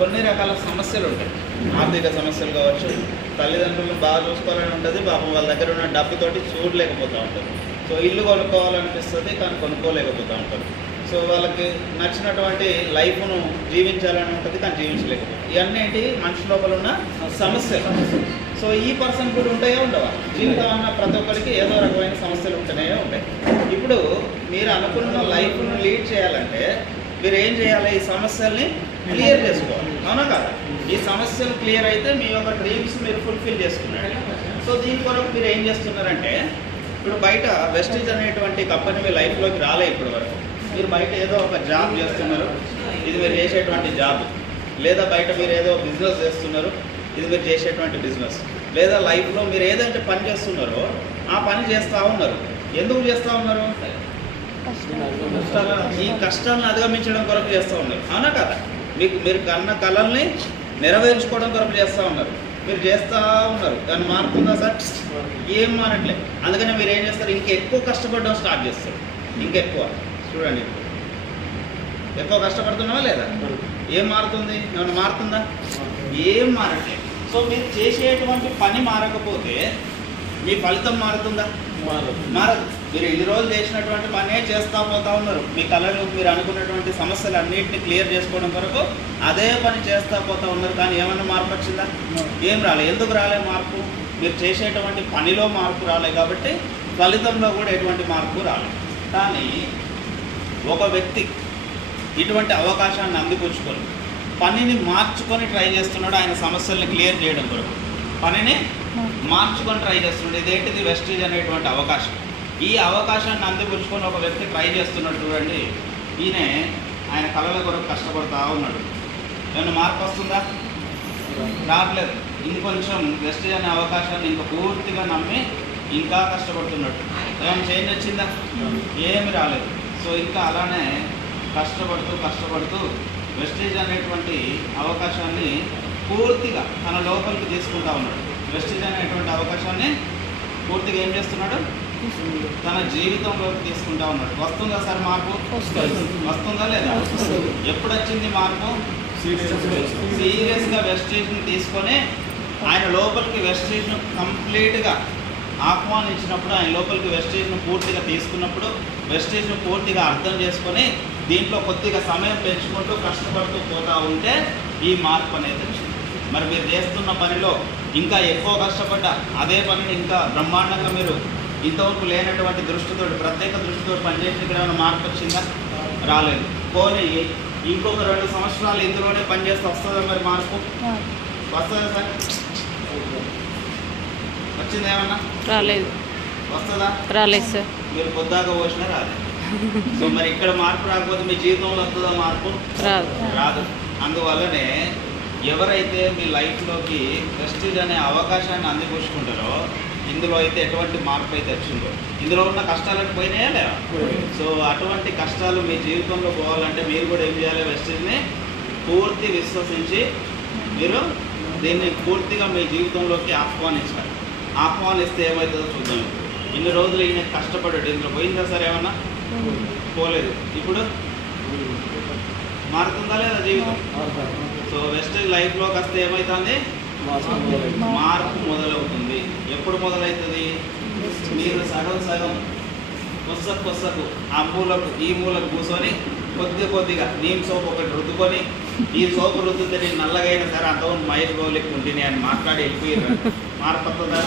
కొన్ని రకాల సమస్యలు ఉంటాయి. ఆర్థిక సమస్యలు కావచ్చు, తల్లిదండ్రులను బాగా చూసుకోవాలని ఉంటుంది, పాపం వాళ్ళ దగ్గర ఉన్న డబ్బుతోటి చూడలేకపోతూ ఉంటారు. సో ఇల్లు కొనుక్కోవాలనిపిస్తుంది కానీ కొనుక్కోలేకపోతూ ఉంటారు. సో వాళ్ళకి నచ్చినటువంటి లైఫ్ను జీవించాలని ఉంటుంది కానీ జీవించలేకపోతుంది. ఇవన్నీ ఏంటి మనిషి లోపల ఉన్న సమస్యలు. సో ఈ పర్సన్ కూడా ఉంటాయో ఉండవా? జీవితం అన్న ప్రతి ఒక్కరికి ఏదో రకమైన సమస్యలు ఉంటూనే ఉంటాయి. ఇప్పుడు మీరు అనుకున్న లైఫ్ను లీడ్ చేయాలంటే మీరు ఏం చేయాలి? ఈ సమస్యల్ని క్లియర్ చేసుకోవాలి, అవునా కదా? ఈ సమస్యలు క్లియర్ అయితే మీ యొక్క డ్రీమ్స్ మీరు ఫుల్ఫిల్ చేసుకున్నారు. సో దీని కొరకు మీరు ఏం చేస్తున్నారంటే, ఇప్పుడు బయట వెస్టీజ్ అనేటువంటి కంపెనీ మీ లైఫ్లోకి రాలే ఇప్పటి వరకు. మీరు బయట ఏదో ఒక జాబ్ చేస్తున్నారు, ఇది మీరు చేసేటువంటి జాబ్. లేదా బయట మీరు ఏదో బిజినెస్ చేస్తున్నారు, ఇది మీరు చేసేటువంటి బిజినెస్. లేదా లైఫ్లో మీరు ఏదైతే పని చేస్తున్నారో ఆ పని చేస్తూ ఉన్నారు. ఎందుకు చేస్తూ ఉన్నారు? ఈ కష్టాలను అధిగమించడం కొరకు చేస్తూ ఉన్నారు, అవునా కదా? మీరు కన్న కళల్ని నెరవేర్చుకోవడం కొరకు చేస్తూ ఉన్నారు. మీరు చేస్తూ ఉన్నారు కానీ మారుతుందా సార్? ఏం మారట్లేదు. అందుకనే మీరు ఏం చేస్తారు? ఇంకెక్కువ కష్టపడడం స్టార్ట్ చేస్తారు. ఇంకెక్కువ చూడండి, ఎక్కువ కష్టపడుతున్నావా లేదా? ఏం మారుతుంది? ఏమైనా మారుతుందా? ఏం మారట్లేదు. సో మీరు చేసేటువంటి పని మారకపోతే మీ ఫలితం మారుతుందా? మారదు. మీరు ఇన్ని రోజులు చేసినటువంటి పనే చేస్తూ పోతూ ఉన్నారు. మీ కళలు, మీరు అనుకున్నటువంటి సమస్యలు అన్నింటినీ క్లియర్ చేసుకోవడం కొరకు అదే పని చేస్తూ పోతూ ఉన్నారు. కానీ ఏమైనా మార్పు వచ్చిందా? ఏం రాలే. ఎందుకు రాలే మార్పు? మీరు చేసేటువంటి పనిలో మార్పు రాలే కాబట్టి ఫలితంలో కూడా ఎటువంటి మార్పు రాలేదు. కానీ ఒక వ్యక్తి ఇటువంటి అవకాశాన్ని అందిపుచ్చుకొని పనిని మార్చుకొని ట్రై చేస్తున్నాడు. ఆయన సమస్యల్ని క్లియర్ చేయడం కొరకు పనిని మార్చుకొని ట్రై చేస్తున్నాడు. ఇదేంటిది? వెస్టీజ్ అనేటువంటి అవకాశం. ఈ అవకాశాన్ని అందిపుచ్చుకొని ఒక వ్యక్తి ట్రై చేస్తున్నాడు. చూడండి, ఆయన కళల కొరకు కష్టపడుతూ ఉన్నాడు. ఏమైనా మార్పు వస్తుందా? రావట్లేదు. ఇంకొంచెం వెస్టీజ్ అనే అవకాశాన్ని ఇంకా పూర్తిగా నమ్మి ఇంకా కష్టపడుతున్నాడు. ఏమైనా చేంజ్ వచ్చిందా? ఏమి రాలేదు. సో ఇంకా అలానే కష్టపడుతూ వెస్టీజ్ అనేటువంటి అవకాశాన్ని పూర్తిగా తన లోపలికి తీసుకుంటా ఉన్నాడు. వెస్టీజ్ అనేటువంటి అవకాశాన్ని పూర్తిగా ఏం చేస్తున్నాడు? తన జీవితంలోకి తీసుకుంటా ఉన్నాడు. వస్తుందా సార్ మార్పు? వస్తుందా లేదా? ఎప్పుడు వచ్చింది మార్పు? సీరియస్గా వెస్టీజ్ని తీసుకొని ఆయన లోపలికి వెస్టీజ్ను కంప్లీట్గా ఆహ్వానించినప్పుడు, ఆయన లోపలికి వెస్టీజ్ను పూర్తిగా తీసుకున్నప్పుడు, వెస్టీజ్ను పూర్తిగా అర్థం చేసుకొని దీంట్లో కొద్దిగా సమయం పెంచుకుంటూ కష్టపడుతూ పోతూ ఉంటే ఈ మార్పు అనేది వచ్చింది. మరి మీరు చేస్తున్న పనిలో ఇంకా ఎక్కువ కష్టపడ్డా అదే పనిని ఇంకా బ్రహ్మాండంగా మీరు ఇంతవరకు లేనటువంటి దృష్టితో, ప్రత్యేక దృష్టితో పనిచేసి ఏమైనా మార్పు వచ్చిందా? రాలేదు. పోనీ ఇంకొక 2 సంవత్సరాలు ఇందులోనే పనిచేస్తే వస్తుందా మరి మార్పు? వస్తుందా సార్? వచ్చింది ఏమన్నా? రాలేదు. వస్తుందా? రాలేదు సార్. మీరు పొద్దాగా పోసినా రాలేదు. సో మరి ఇక్కడ మార్పు రాకపోతే మీ జీవితంలో వస్తుందా మార్పు? రాదు. అందువల్లనే ఎవరైతే మీ లైఫ్లోకి వెస్టీజ్ అనే అవకాశాన్ని అందిపుచ్చుకుంటారో ఇందులో అయితే ఎటువంటి మార్పు అయితే వచ్చిందో, ఇందులో ఉన్న కష్టాలకు పోయినాయా లేవా? సో అటువంటి కష్టాలు మీ జీవితంలో పోవాలంటే మీరు కూడా ఏం చేయాలి? వెస్టీజ్ని పూర్తి విశ్వసించి మీరు దీన్ని పూర్తిగా మీ జీవితంలోకి ఆహ్వానించాలి. ఆహ్వానిస్తే ఏమవుతుందో చూద్దాం. ఇన్ని రోజులు ఈయన కష్టపడ్డాడు, ఇందులో పోయిందా సార్? ఏమన్నా పోలేదు. ఇప్పుడు మారుతుందా లేదా జీవితం? సో వెస్టీజ్ లైఫ్లోకి వస్తే ఏమవుతుంది? మార్పు మొదలవుతుంది. ఎప్పుడు మొదలవుతుంది? మీరు సగం కొసకు ఆ మూలకు ఈ మూలకు కూర్చొని కొద్దిగా నీమ్ సోపు ఒకటి రుద్దుకొని, ఈ సోపు రుద్దుతే నేను నల్లగైనా సరే అంతవరకు మహేష్ గౌలికి ఉంటుంది అని మాట్లాడి వెళ్ళిపోయారు. మార్పు వస్తుందా?